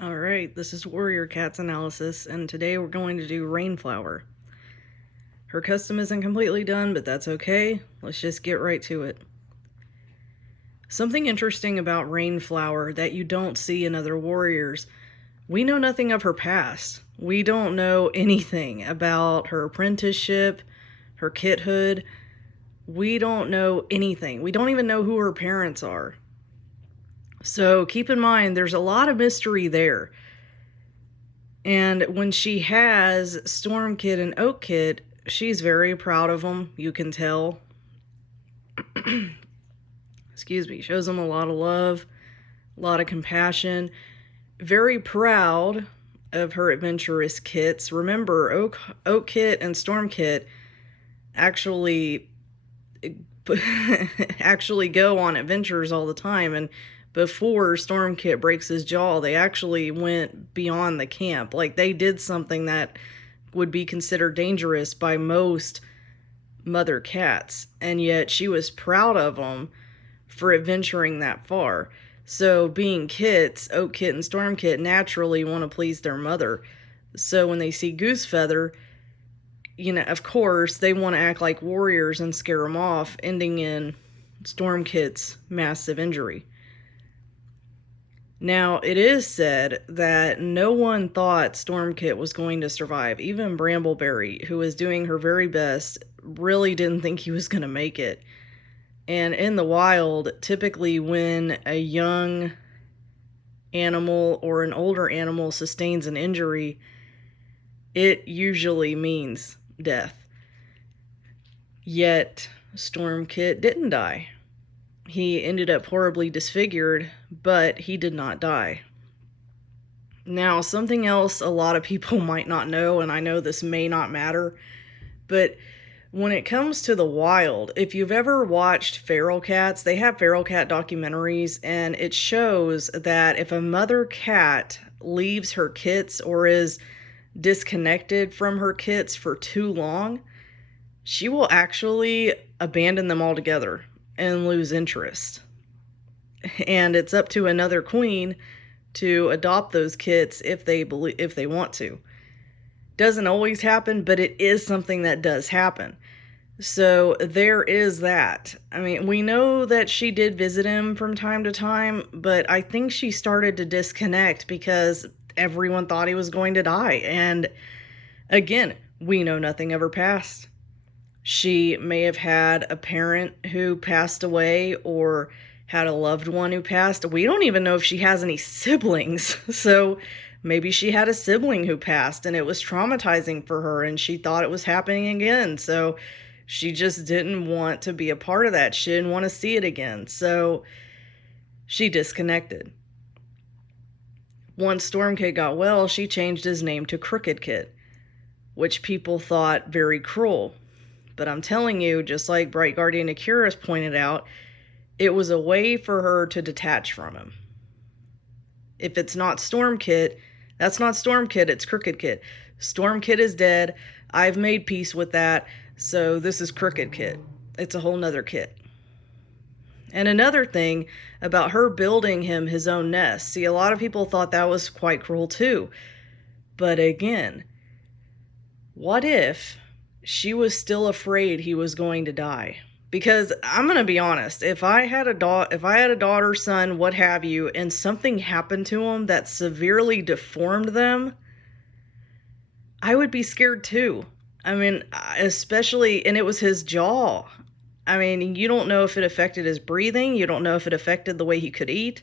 Alright, this is Warrior Cat's Analysis, and today we're going to do Rainflower. Her custom isn't completely done, but that's okay. Let's just get right to it. Something interesting about Rainflower that you don't see in other warriors, we know nothing of her past. We don't know anything about her apprenticeship, her kithood. We don't know anything. We don't even know who her parents are. So keep in mind, there's a lot of mystery there. And when she has Storm Kid and Oak Kid, she's very proud of them. You can tell. Excuse me. Shows them a lot of love, a lot of compassion. Very proud of her adventurous kits. Remember, Oak Kit and Storm Kit actually go on adventures all the time, and before Storm Kit breaks his jaw, they actually went beyond the camp. Like, they did something that would be considered dangerous by most mother cats, and yet she was proud of them for adventuring that far. So being kits, Oak Kit and Storm Kit naturally want to please their mother. So when they see Goosefeather, of course, they want to act like warriors and scare them off, ending in Storm Kit's massive injury. Now, it is said that no one thought Storm Kit was going to survive. Even Brambleberry, who was doing her very best, really didn't think he was going to make it. And in the wild, typically when a young animal or an older animal sustains an injury, it usually means death. Yet, Storm Kit didn't die. He ended up horribly disfigured, but he did not die. Now, something else a lot of people might not know, and I know this may not matter, but when it comes to the wild, if you've ever watched feral cats, they have feral cat documentaries, and it shows that if a mother cat leaves her kits or is disconnected from her kits for too long, she will actually abandon them altogether and lose interest. And it's up to another queen to adopt those kits if they want to. Doesn't always happen, but it is something that does happen. So there is that. I mean, we know that she did visit him from time to time, but I think she started to disconnect because everyone thought he was going to die. And again, we know nothing of her past. She may have had a parent who passed away or had a loved one who passed. We don't even know if she has any siblings. So maybe she had a sibling who passed and it was traumatizing for her and she thought it was happening again. So she just didn't want to be a part of that. She didn't want to see it again. So she disconnected. Once Storm Kit got well, she changed his name to Crooked Kit, which people thought very cruel. But I'm telling you, just like Bright Guardian Akira's pointed out, it was a way for her to detach from him. If it's not Storm Kit, that's not Storm Kit, it's Crooked Kit. Storm Kit is dead. I've made peace with that, so this is Crooked Kit. It's a whole nother kit. And another thing about her building him his own nest. See, a lot of people thought that was quite cruel too. But again, what if she was still afraid he was going to die? Because I'm going to be honest, if I had a daughter, son, what have you, and something happened to them that severely deformed them, I would be scared too. I mean, especially, and it was his jaw. I mean, you don't know if it affected his breathing. You don't know if it affected the way he could eat.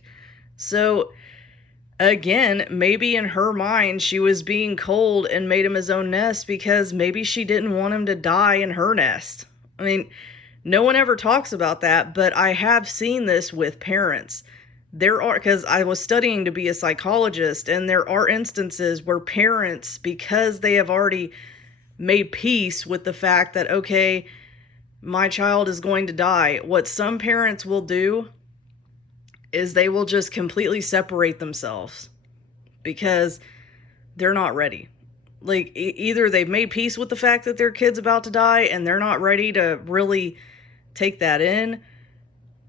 So again, maybe in her mind, she was being cold and made him his own nest because maybe she didn't want him to die in her nest. I mean, no one ever talks about that, but I have seen this with parents. Because I was studying to be a psychologist, and there are instances where parents, because they have already made peace with the fact that, okay, my child is going to die, what some parents will do is they will just completely separate themselves because they're not ready. Like, either they've made peace with the fact that their kid's about to die and they're not ready to really take that in,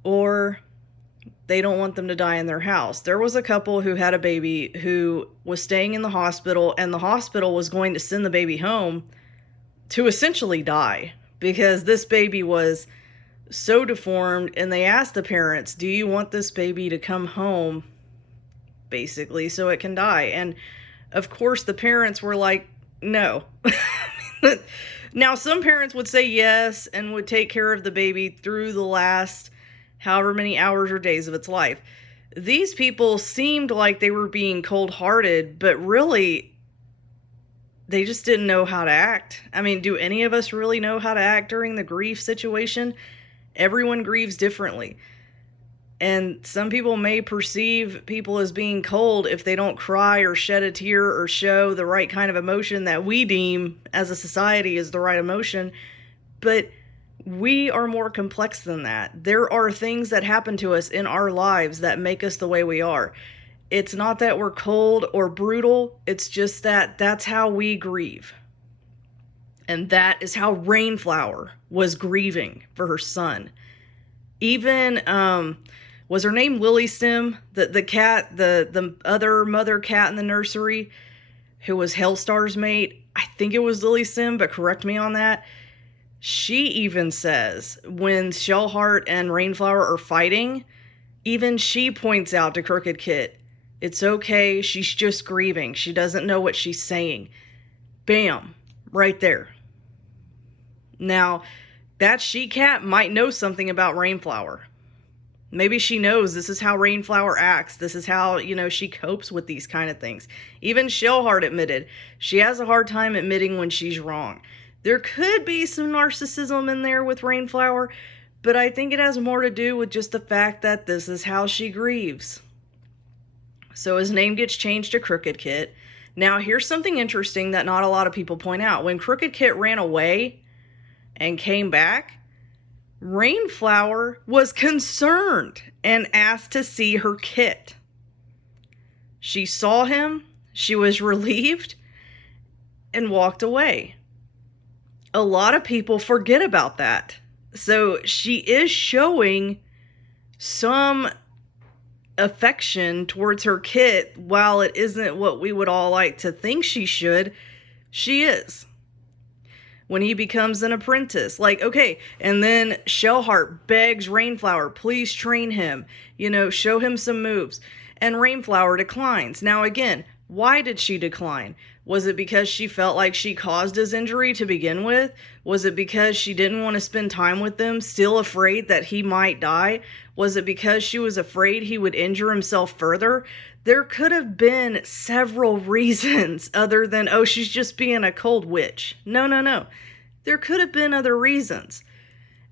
or they don't want them to die in their house. There was a couple who had a baby who was staying in the hospital, and the hospital was going to send the baby home to essentially die because this baby was so deformed, and they asked the parents, do you want this baby to come home, basically, so it can die? And of course the parents were like, no. Now, some parents would say yes and would take care of the baby through the last however many hours or days of its life. These people seemed like they were being cold-hearted, but really, they just didn't know how to act. I mean, do any of us really know how to act during the grief situation? Everyone grieves differently. And some people may perceive people as being cold if they don't cry or shed a tear or show the right kind of emotion that we deem as a society is the right emotion. But we are more complex than that. There are things that happen to us in our lives that make us the way we are. It's not that we're cold or brutal. It's just that that's how we grieve. And that is how Rainflower was grieving for her son. Even, was her name Lily Stem? The cat, the other mother cat in the nursery who was Hellstar's mate. I think it was Lily Stem, but correct me on that. She even says when Shellheart and Rainflower are fighting, even she points out to Crooked Kit, it's okay, she's just grieving. She doesn't know what she's saying. Bam, right there. Now, that she-cat might know something about Rainflower. Maybe she knows this is how Rainflower acts. This is how, she copes with these kind of things. Even Shellheart admitted she has a hard time admitting when she's wrong. There could be some narcissism in there with Rainflower, but I think it has more to do with just the fact that this is how she grieves. So his name gets changed to Crooked Kit. Now, here's something interesting that not a lot of people point out. When Crooked Kit ran away and came back, Rainflower was concerned and asked to see her kit. She saw him, she was relieved, and walked away. A lot of people forget about that. So she is showing some affection towards her kit. While it isn't what we would all like to think she should, she is. When he becomes an apprentice, okay, and then Shellheart begs Rainflower, please train him, show him some moves, and Rainflower declines. Now again, why did she decline? Was it because she felt like she caused his injury to begin with? Was it because she didn't want to spend time with them, still afraid that he might die? Was it because she was afraid he would injure himself further? There could have been several reasons other than, oh, she's just being a cold witch. No. There could have been other reasons.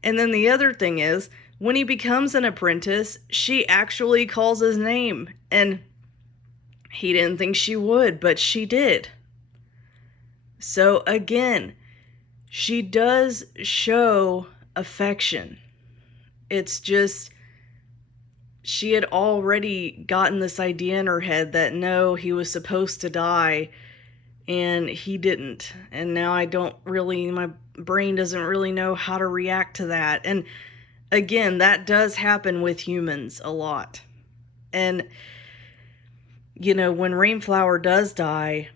And then the other thing is, when he becomes an apprentice, she actually calls his name. And he didn't think she would, but she did. So again, she does show affection. It's just, she had already gotten this idea in her head that no, he was supposed to die and he didn't. And now my brain doesn't really know how to react to that. And again, that does happen with humans a lot. And, when Rainflower does die,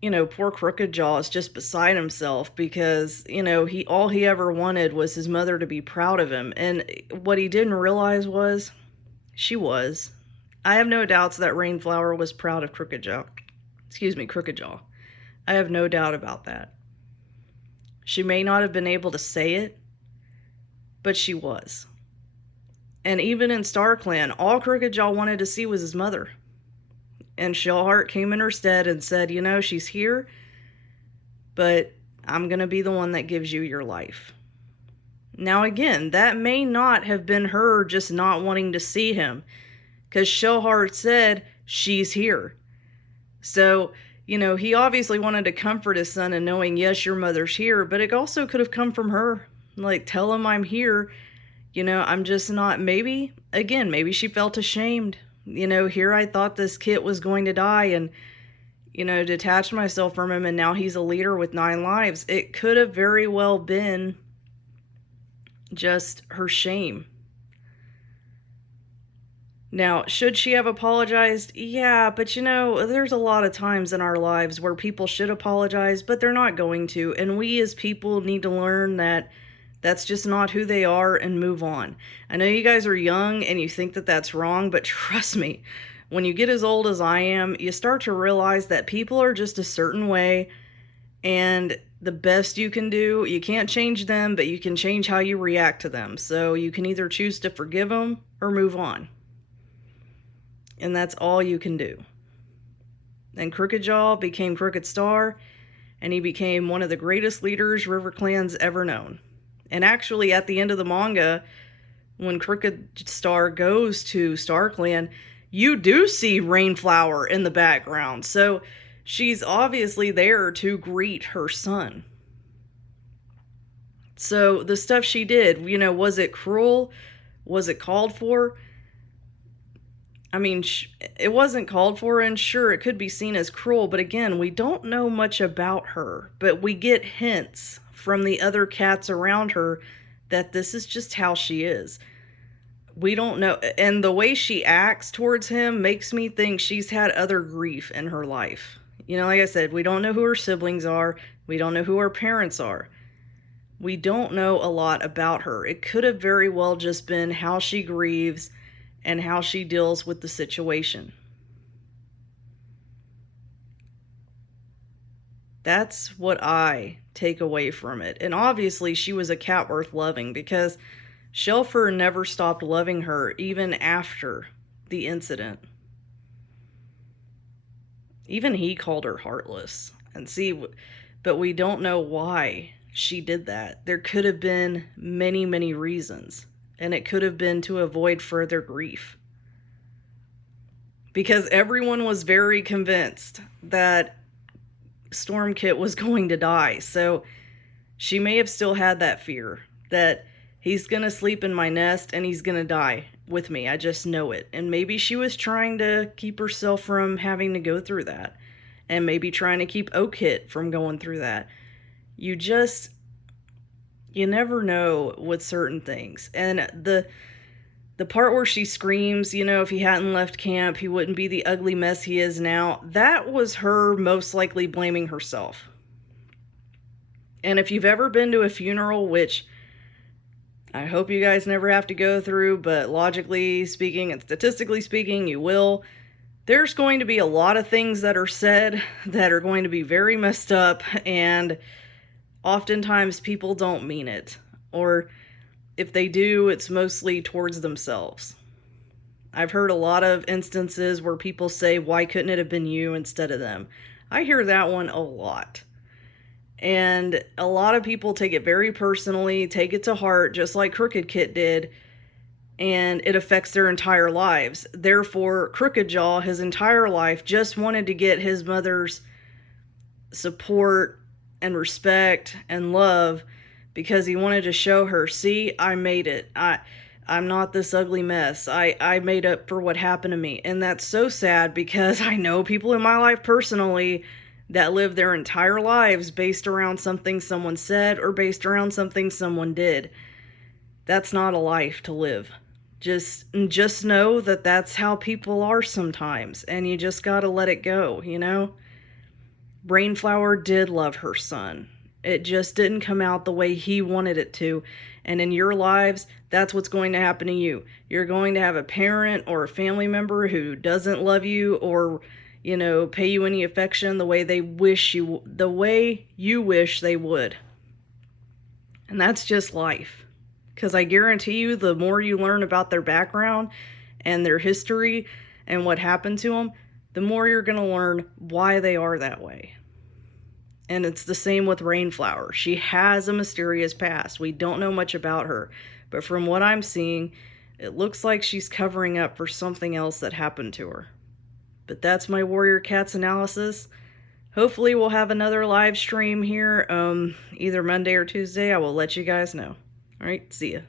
poor Crookedjaw is just beside himself because, all he ever wanted was his mother to be proud of him. And what he didn't realize was, she was. I have no doubts that Rainflower was proud of Crookedjaw. Crookedjaw. I have no doubt about that. She may not have been able to say it, but she was. And even in StarClan, all Crookedjaw wanted to see was his mother. And Shellheart came in her stead and said, she's here, but I'm going to be the one that gives you your life. Now again, that may not have been her just not wanting to see him, because Shellheart said, she's here. So, he obviously wanted to comfort his son and knowing, yes, your mother's here, but it also could have come from her. Tell him I'm here. I'm just not, maybe she felt ashamed. Here I thought this kid was going to die and, detached myself from him, and now he's a leader with 9 lives. It could have very well been just her shame. Now, should she have apologized? Yeah, but there's a lot of times in our lives where people should apologize, but they're not going to. And we as people need to learn that that's just not who they are and move on. I know you guys are young and you think that that's wrong, but trust me, when you get as old as I am, you start to realize that people are just a certain way, and the best you can do, you can't change them, but you can change how you react to them. So you can either choose to forgive them or move on. And that's all you can do. And Crookedjaw became Crooked Star, and he became one of the greatest leaders River Clan's ever known. And actually, at the end of the manga, when Crooked Star goes to Star Clan, you do see Rainflower in the background. So she's obviously there to greet her son. So the stuff she did, was it cruel? Was it called for? I mean, it wasn't called for, and sure, it could be seen as cruel, but again, we don't know much about her, but we get hints from the other cats around her that this is just how she is. We don't know, and the way she acts towards him makes me think she's had other grief in her life. Like I said, we don't know who her siblings are, we don't know who her parents are. We don't know a lot about her. It could have very well just been how she grieves and how she deals with the situation. That's what I take away from it. And obviously she was a cat worth loving, because Shellfur never stopped loving her even after the incident. Even he called her heartless. But we don't know why she did that. There could have been many, many reasons. And it could have been to avoid further grief. Because everyone was very convinced that Stormkit was going to die. So she may have still had that fear that he's going to sleep in my nest and he's going to die with me. I just know it. And maybe she was trying to keep herself from having to go through that. And maybe trying to keep Oakheart from going through that. You never know with certain things. And the part where she screams, if he hadn't left camp, he wouldn't be the ugly mess he is now. That was her most likely blaming herself. And if you've ever been to a funeral, which I hope you guys never have to go through, but logically speaking and statistically speaking, you will, there's going to be a lot of things that are said that are going to be very messed up, and oftentimes people don't mean it, or if they do, it's mostly towards themselves. I've heard a lot of instances where people say, why couldn't it have been you instead of them? I hear that one a lot. And a lot of people take it very personally, take it to heart, just like Crooked Kit did, and it affects their entire lives. Therefore, Crookedjaw, his entire life, just wanted to get his mother's support and respect and love, because he wanted to show her, see, I made it. I'm not this ugly mess. I made up for what happened to me. And that's so sad, because I know people in my life personally that live their entire lives based around something someone said or based around something someone did. That's not a life to live. Just know that that's how people are sometimes, and you just gotta let it go, Rainflower did love her son. It just didn't come out the way he wanted it to. And in your lives, that's what's going to happen to you. You're going to have a parent or a family member who doesn't love you or, pay you any affection the way you wish they would. And that's just life. Because I guarantee you, the more you learn about their background and their history and what happened to them, the more you're going to learn why they are that way. And it's the same with Rainflower. She has a mysterious past. We don't know much about her. But from what I'm seeing, it looks like she's covering up for something else that happened to her. But that's my Warrior Cats analysis. Hopefully we'll have another live stream here, either Monday or Tuesday. I will let you guys know. Alright, see ya.